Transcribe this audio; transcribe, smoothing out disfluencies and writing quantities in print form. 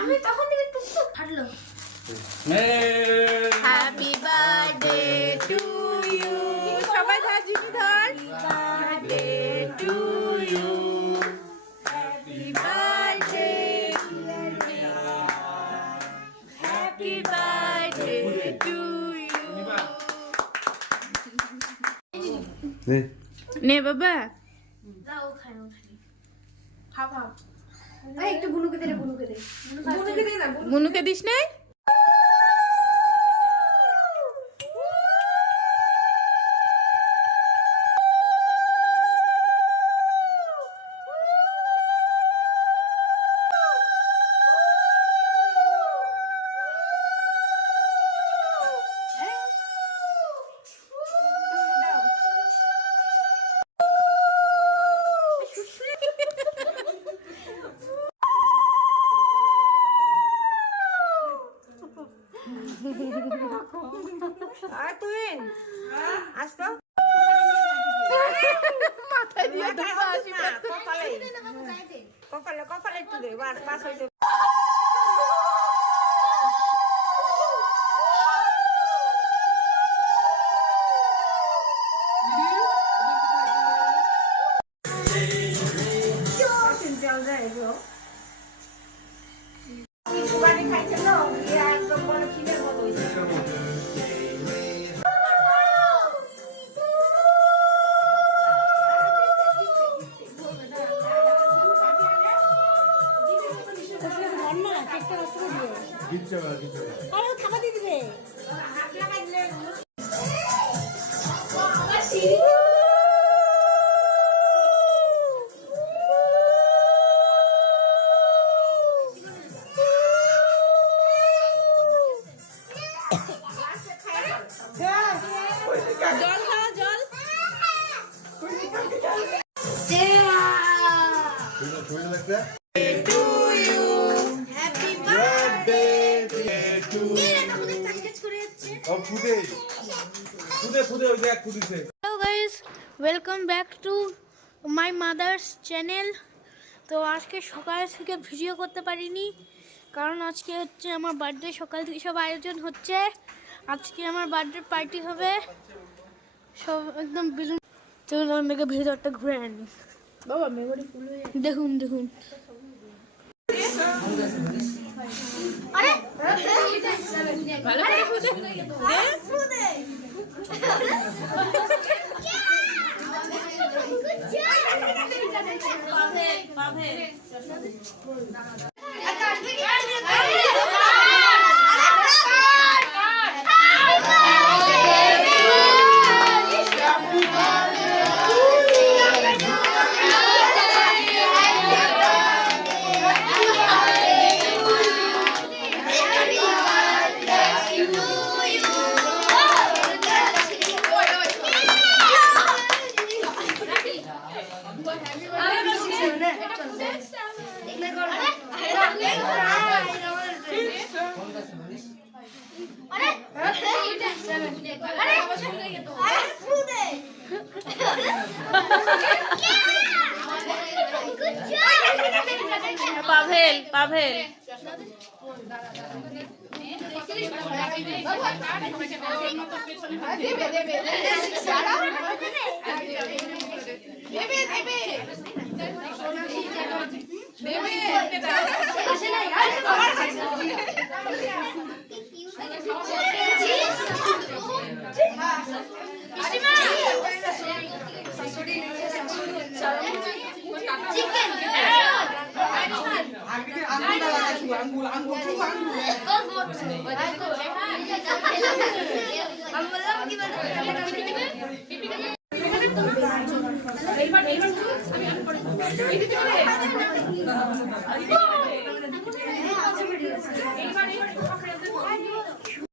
আমি তখন থেকে টুকটুক ফাটলো। Happy birthday to you. সবাই ধর, জিমি ধর। Birthday to you, happy birthday, happy birthday to you. নে বাবা, যাও খাও খাও খাও। এই একটু বুনুকে দে, বুনুকে দে, বুনুকে দে না। মুনুকে দিস নাই? মাথায় দিয়ে দেবো আসি কপালে কপালে একটু দে, বাস পাস হইতে। জল খাওয়া, জল। Hello guys, welcome back to my mother's channel. তো আজকে সকাল থেকে ভিডিও করতে পারিনি, কারণ আজকে হচ্ছে আমার বার্থডে। সকাল থেকে সব আয়োজন হচ্ছে। আজকে আমার বার্থডে পার্টি হবে, সব একদম বেলুন। চলুন আমাকে ভেতরটা ঘুরে আনি। বাবা মেমোরি ফুল হয়ে যাচ্ছে। দেখুন দেখুন, আরে ভালো করে খুঁজে পাভেল পাভেল এইবার